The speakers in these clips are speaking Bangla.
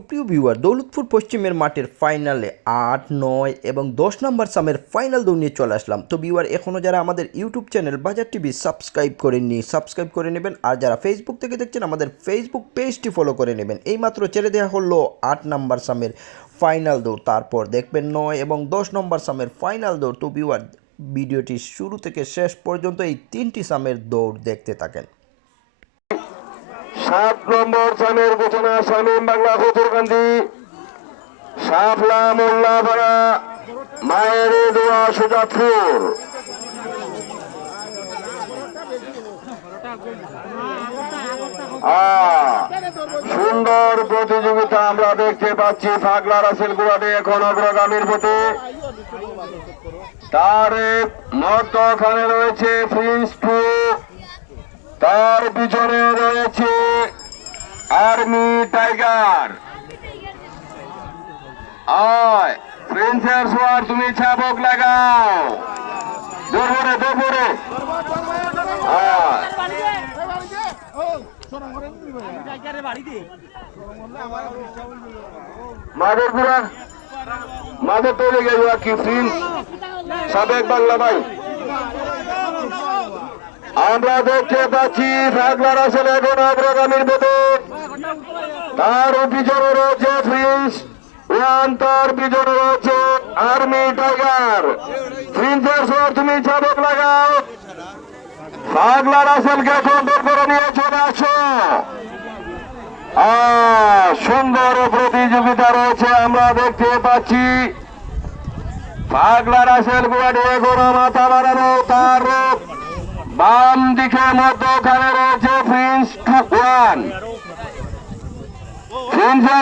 সুপ্রিয় ভিউয়ার দৌলতপুর পশ্চিমের মাঠের ফাইনালে আট, নয় এবং দশ নম্বর সামের ফাইনাল দৌড় নিয়ে চলে আসলাম। তো ভিউয়ার এখনও যারা আমাদের YouTube channel Bazar TV subscribe করেননি সাবস্ক্রাইব করে নেবেন। আর যারা ফেসবুক থেকে দেখছেন, আমাদের ফেসবুক পেজটি ফলো করে নেবেন। এইমাত্র ছেড়ে দেওয়া হলো আট নম্বর সামের ফাইনাল দৌড়। তারপর দেখবেন নয় এবং দশ নম্বর সামের ফাইনাল দৌড়। তো ভিউয়ার ভিডিওটি শুরু থেকে শেষ পর্যন্ত এই তিনটি সামের দৌড় দেখতে থাকেন। সাত নম্বর সামের ঘোষণা শামীম বাংলা খতুরকান্দি সাফলা মোল্লাপাড়া, মায়ের দোয়া সুজাতপুর। সুন্দর প্রতিযোগিতা আমরা দেখতে পাচ্ছি ফাগলা রাসেল গুড়াটে এখন অগ্রগামীর পথে। তার মত মধ্যখানে রয়েছে প্রিন্স টু তার পিছনে রয়েছে আর্মি টাইগার। আয় প্রিন্সের সোয়ার তুমি ছাবক লাগাও। দৌড়ে দৌড়ে মাদের পুরা মাদের তৈরি গেল কি প্রিন্স সাবেক বাংলা ভাই। আমরা দেখতে পাচ্ছি ফাগলার আসলে এখন অগ্রগামীর পথে তার পিছনে রয়েছে ওয়ান তার পিছনে রয়েছে আর্মি টাইগার। প্রিন্সের সর তুমি চাবক লাগাও। ফাগলার আসলকে কন্ট্রোল করে নিয়ে চলে আসো। সুন্দর প্রতিযোগিতা রয়েছে, আমরা দেখতে পাচ্ছি। পাগলা রাসেল গুয়াডি এগোনো মাথা বাড়ানো তার বাম দিকে মধ্যখানে রয়েছে প্রিন্স টু ওয়ান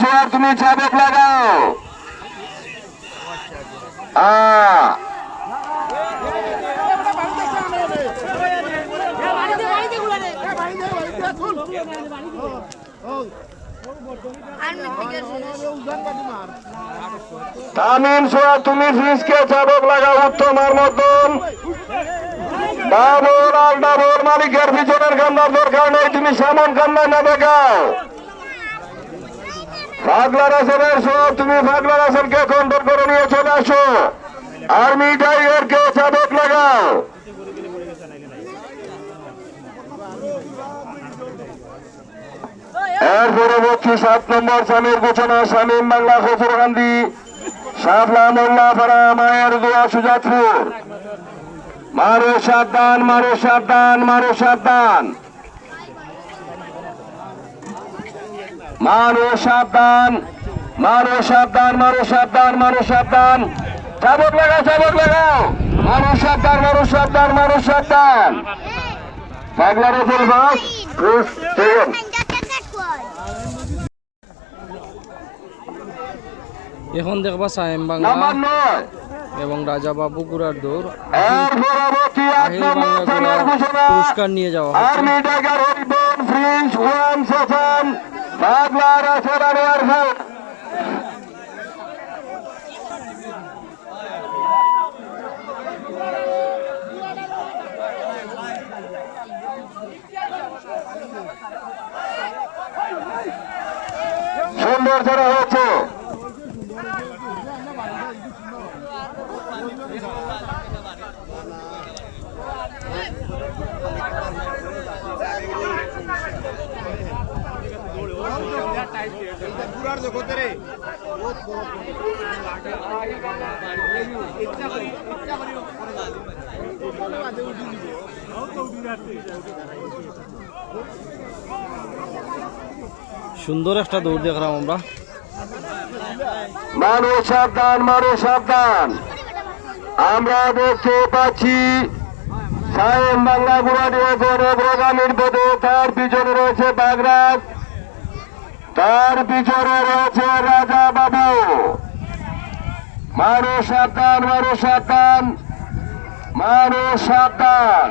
সোয়ার তুমি চাবক লাগাও। তামিম সোয়ার তুমি প্রিন্সকে চাবক লাগাও উত্তমার মতন ডাবল আর ডাবল মালিকের পিছনের কান্নার দরকার নেই, তুমি সামন কান্না না দেখাও। ফাগলা রাসেলের সব, তুমি ফাগলা রাসেলকে কন্ট্রোল করে নিয়ে চলে আসো। আর্মি টাইগারকে চাবক লাগাও। এর পরবর্তী সাত নম্বর স্বামীর ঘোষণা শামীম বাংলা খসুরকান্দি শাপলা মোল্লাপাড়া মায়ের দোয়া সুজাতপুর। মারো সাবধান মারো সাবধান মারো সাবধান। মারো সাবধান মারো সাবধান মারো সাবধান মারো সাবধান। চাবক লাগাও চাবক লাগাও। মারো সাবধান মারো সাবধান মারো সাবধান। পাগলা রসুল এখন দেখবা নাম্বার বাংলা এবং রাজা বাবু গুড়ার দৌড় আহিল বাংলা পুরস্কার নিয়ে যাওয়া হচ্ছে আর্মি টাইগার হরিবন ফ্রিন্স ওয়ান সেশন পাগলা রাসেল আনোয়ার খান সুন্দর ছাড়া হয়েছে সুন্দর একটা দৌড় দেখলাম আমরা। মানুষ সাবধান মানুষ সাবধান। আমরা দেখতে পাচ্ছি সায়েম বাংলা গুড়াটি এখন অগ্রগামীর পথে তার পিছনে রয়েছে বাগরাজ। তার পিছনে রয়েছে রাজা বাবু। মানুষ সাবধান মানুষ সাবধান মানুষ সাবধান।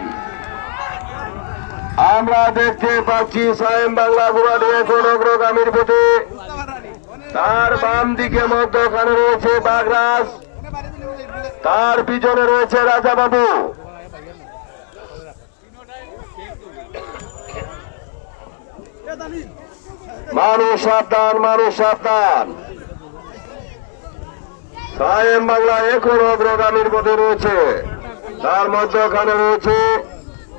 আমরা দেখতে পাচ্ছি সায়েম বাংলা গুড়াটি এখন অগ্রগামীর পথে তার বাম দিকে মধ্যখানে রয়েছে বাগরাজ। তার পিছনে রয়েছে রাজা বাবু। মানুষ সাবধান মানুষ সাবধান। সায়েম বাংলা এখন অগ্রগামীর মধ্যে রয়েছে। তার মধ্যে ওখানে রয়েছে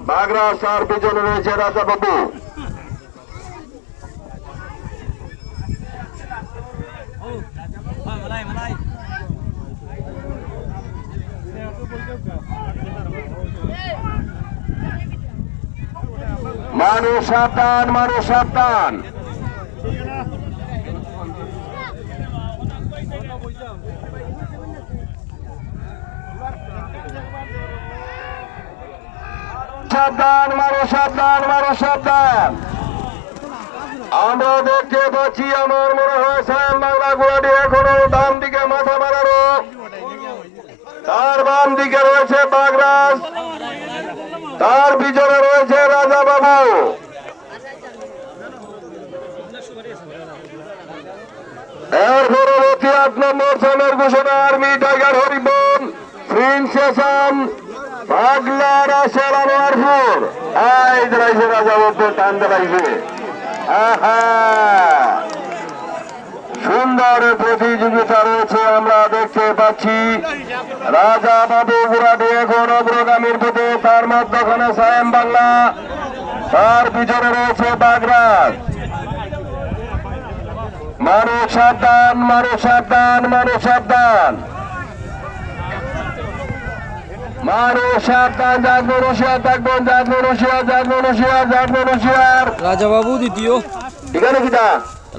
বাগরা তার পিছনে রয়েছে রাজা বাবু মানুষ সাবধান মানুষ সাবধান। সাবধান মানুষ সাবধান মানুষ সাবধান। আমরা দেখতে পাচ্ছি, আমার মনে হয় সায়াম বাংলা গুলাটি এখনও ডান দিকে মাথা মারারো তার বাম দিকে রয়েছে বাগরাজ। তার পিছনে রয়েছে রাজা বাবু। এর পরবর্তী আট নম্বর সালের ঘোষণা, আর্মি টাইগার হরিবন প্রিন্সেসন রাজা আহা! সুন্দর প্রতিযোগিতা রয়েছে, আমরা দেখতে পাচ্ছি। রাজা বাবু গুড়াটি এখন অগ্রগামীর পথে, তার মধ্যখানে সায়েম বাংলা, তার পিছনে রয়েছে বাগরাজ। মানুষ সাবধান মানুষ সাবধান মানুষ সাবধান। রাজাবাবু দ্বিতীয়।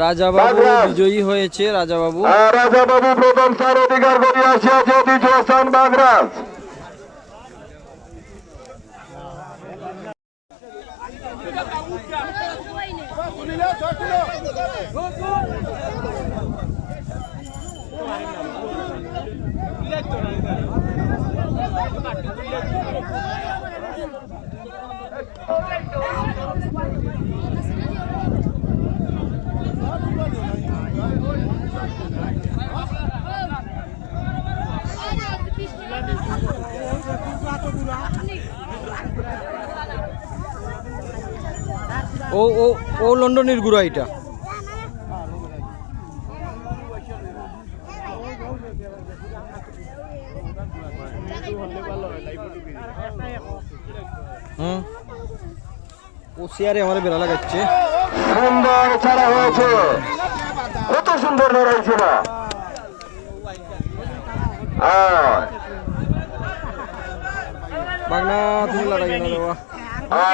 রাজা বাবু রাজাবাবু। বিজয়ী হয়েছে রাজা বাবু রাজা বাবু প্রথম স্থান অধিকার করিয়াছে দ্বিতীয় স্থান বাগরাজ। ও ও ও লন্ডনের গুড়া এটা। চেয়ারে আমার বেড়া লাগাচ্ছে। সুন্দর ছাড়া হয়েছে। কত সুন্দর লড়াই না।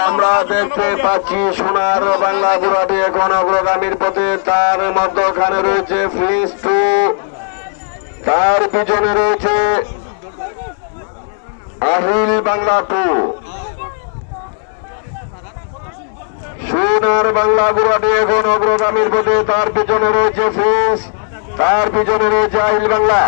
আমরা দেখতে পাচ্ছি সোনার বাংলা গুড়াটি এখন অগ্রগামীর পথে তার মধ্যখানে রয়েছে ফ্লিস টু। তার পিছনে রয়েছে আহিল বাংলা টু। সোনার বাংলা গুড়াটি এখন অগ্রগামীর পথে তার পিছনে রয়েছে ফ্রিস তার পিছনে রয়েছে আহিল বাংলা।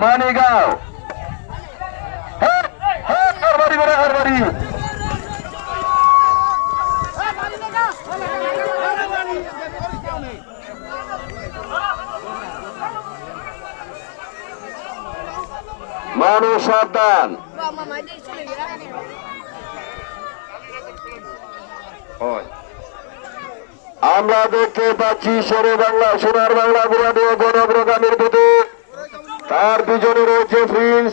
মানিগাঁও। হ্যাঁ, হ্যাঁ, হারবাড়ি বেড়ে হারবাড়ি মানুষ সাবধান। আমরা দেখতে পাচ্ছি শেরে বাংলা সোনার বাংলা গুড়াটিয়া গণগ্রগামীর প্রতি। তার পিছনে রয়েছে প্রিন্স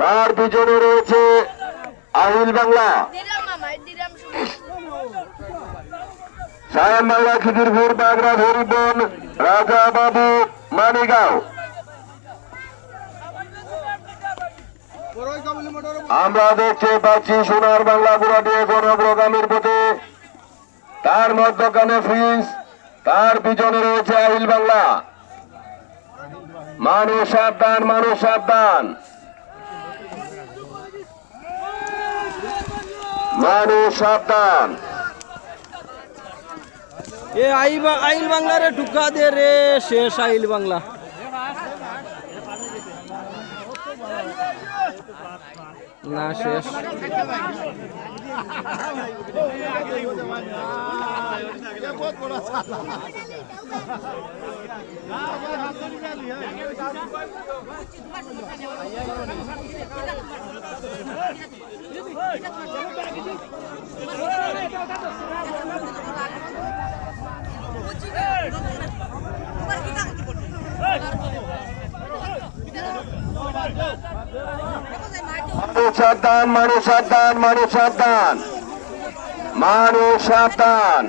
তার পিছনে রয়েছে আহিল বাংলা। সায়াম বাংলা খিদিরপুর বাগরা হরিবন রাজা বাবু মানিগাঁও আমরা দেখতে পাচ্ছি সোনার বাংলা গুড়াটি এখন অগ্রগামীর পথে তার মধ্যখানে ফ্রিন্স তার পিছনে রয়েছে আহিল বাংলা। মানুষ সাবধান মানুষ সাবধান। মানুষ সাবধান। এ আই আইল বাংলা রে ঢুকা দে রে, শেষ আইল বাংলা। না শেষ। সাবধান মানুষ সাবধান মানুষ সাবধান। মানুষ সাবধান।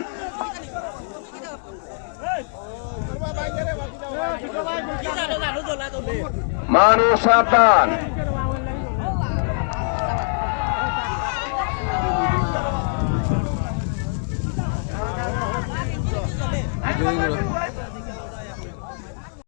মানুষ সাবধান।